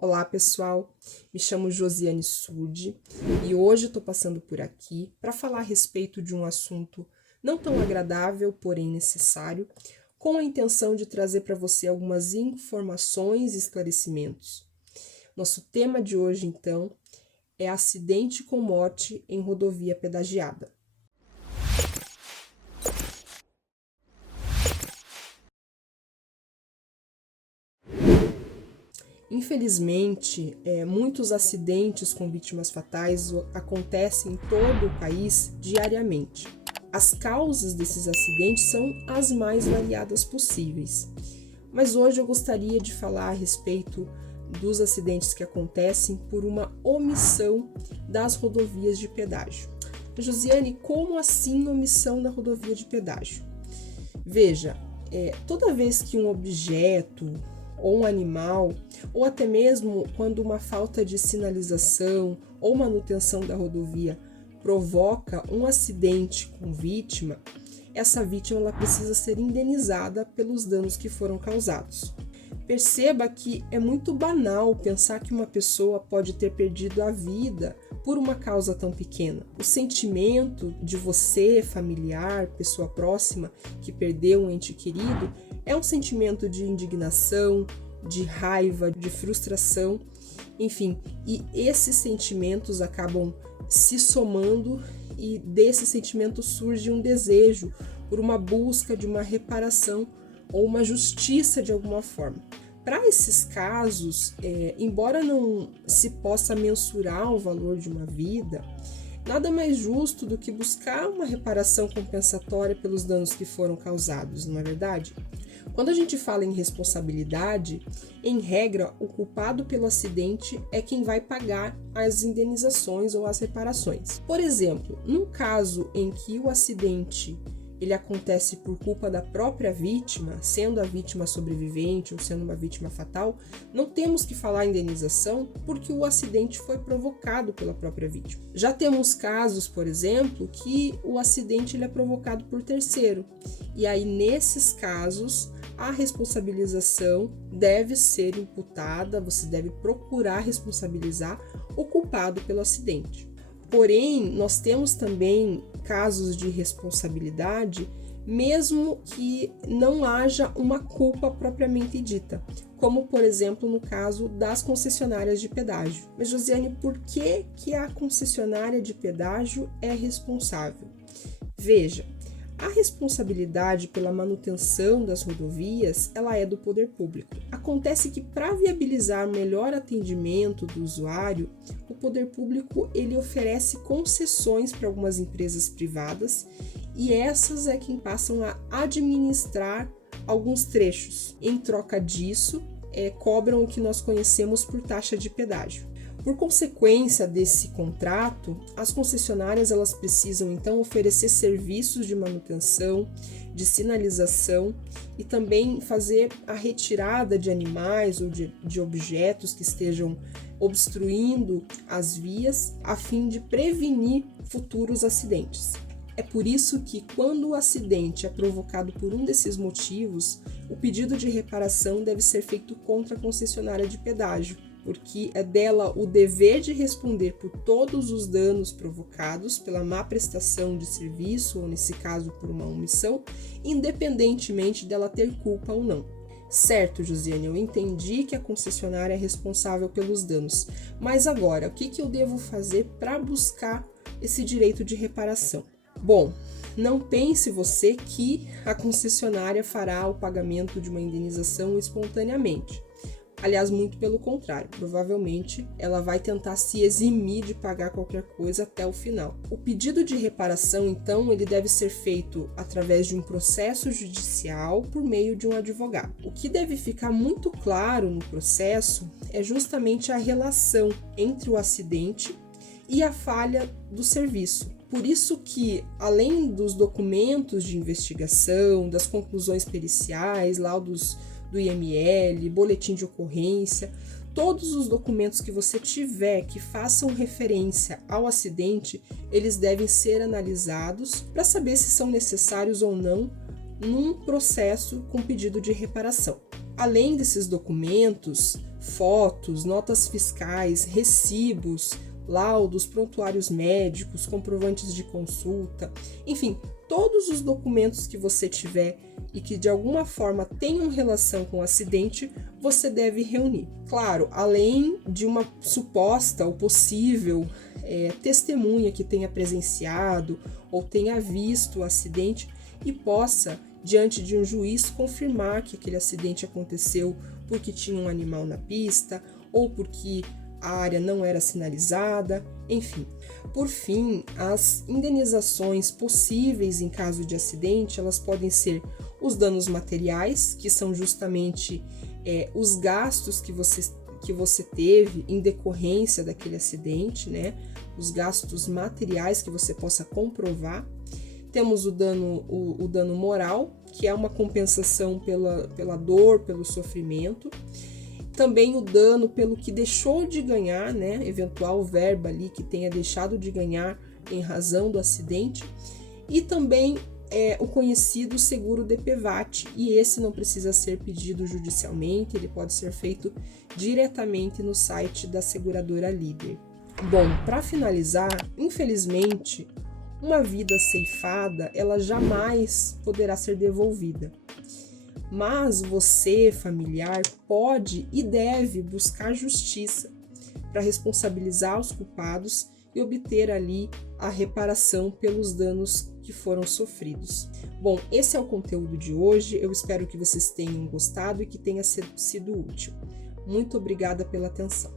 Olá pessoal, me chamo Josiane Sudi e hoje estou passando por aqui para falar a respeito de um assunto não tão agradável, porém necessário, com a intenção de trazer para você algumas informações e esclarecimentos. Nosso tema de hoje, então, é acidente com morte em rodovia pedagiada. Infelizmente, muitos acidentes com vítimas fatais acontecem em todo o país diariamente. As causas desses acidentes são as mais variadas possíveis. Mas hoje eu gostaria de falar a respeito dos acidentes que acontecem por uma omissão das rodovias de pedágio. Josiane, como assim omissão da rodovia de pedágio? Veja, toda vez que um objeto ou um animal, ou até mesmo quando uma falta de sinalização ou manutenção da rodovia provoca um acidente com vítima, essa vítima ela precisa ser indenizada pelos danos que foram causados. Perceba que é muito banal pensar que uma pessoa pode ter perdido a vida por uma causa tão pequena. O sentimento de você, familiar, pessoa próxima, que perdeu um ente querido, é um sentimento de indignação, de raiva, de frustração, enfim, e esses sentimentos acabam se somando e desse sentimento surge um desejo por uma busca de uma reparação ou uma justiça de alguma forma. Para esses casos, embora não se possa mensurar o valor de uma vida, nada mais justo do que buscar uma reparação compensatória pelos danos que foram causados, não é verdade? Quando a gente fala em responsabilidade, em regra, o culpado pelo acidente é quem vai pagar as indenizações ou as reparações. Por exemplo, num caso em que o acidente ele acontece por culpa da própria vítima, sendo a vítima sobrevivente ou sendo uma vítima fatal, não temos que falar em indenização porque o acidente foi provocado pela própria vítima. Já temos casos, por exemplo, que o acidente ele é provocado por terceiro. E aí, nesses casos, a responsabilização deve ser imputada, você deve procurar responsabilizar o culpado pelo acidente. Porém, nós temos também casos de responsabilidade, mesmo que não haja uma culpa propriamente dita, como, por exemplo, no caso das concessionárias de pedágio. Mas, Josiane, por que a concessionária de pedágio é responsável? Veja, a responsabilidade pela manutenção das rodovias, ela é do poder público. Acontece que para viabilizar o melhor atendimento do usuário, o poder público ele oferece concessões para algumas empresas privadas e essas é quem passam a administrar alguns trechos. Em troca disso, cobram o que nós conhecemos por taxa de pedágio. Por consequência desse contrato, as concessionárias elas precisam então oferecer serviços de manutenção, de sinalização e também fazer a retirada de animais ou de objetos que estejam obstruindo as vias a fim de prevenir futuros acidentes. É por isso que, quando o acidente é provocado por um desses motivos, o pedido de reparação deve ser feito contra a concessionária de pedágio, porque é dela o dever de responder por todos os danos provocados pela má prestação de serviço, ou nesse caso por uma omissão, independentemente dela ter culpa ou não. Certo, Josiane, eu entendi que a concessionária é responsável pelos danos, mas agora, o que eu devo fazer para buscar esse direito de reparação? Bom, não pense você que a concessionária fará o pagamento de uma indenização espontaneamente. Aliás, muito pelo contrário, provavelmente ela vai tentar se eximir de pagar qualquer coisa até o final. O pedido de reparação, então, ele deve ser feito através de um processo judicial por meio de um advogado. O que deve ficar muito claro no processo é justamente a relação entre o acidente e a falha do serviço. Por isso que, além dos documentos de investigação, das conclusões periciais, laudos do IML, boletim de ocorrência, todos os documentos que você tiver que façam referência ao acidente, eles devem ser analisados para saber se são necessários ou não num processo com pedido de reparação. Além desses documentos, fotos, notas fiscais, recibos, laudos, prontuários médicos, comprovantes de consulta, enfim, todos os documentos que você tiver e que de alguma forma tenham relação com o acidente, você deve reunir. Claro, além de uma suposta ou possível testemunha que tenha presenciado ou tenha visto o acidente e possa, diante de um juiz, confirmar que aquele acidente aconteceu porque tinha um animal na pista ou porque a área não era sinalizada, enfim. Por fim, as indenizações possíveis em caso de acidente, elas podem ser os danos materiais, que são justamente os gastos que você teve em decorrência daquele acidente, né? Os gastos materiais que você possa comprovar. Temos o dano moral, que é uma compensação pela dor, pelo sofrimento. Também o dano pelo que deixou de ganhar, né? Eventual verba ali que tenha deixado de ganhar em razão do acidente. E também o conhecido seguro DPVAT, e esse não precisa ser pedido judicialmente, ele pode ser feito diretamente no site da seguradora líder. Bom, para finalizar, infelizmente, uma vida ceifada, ela jamais poderá ser devolvida. Mas você, familiar, pode e deve buscar justiça para responsabilizar os culpados e obter ali a reparação pelos danos que foram sofridos. Bom, esse é o conteúdo de hoje. Eu espero que vocês tenham gostado e que tenha sido útil. Muito obrigada pela atenção.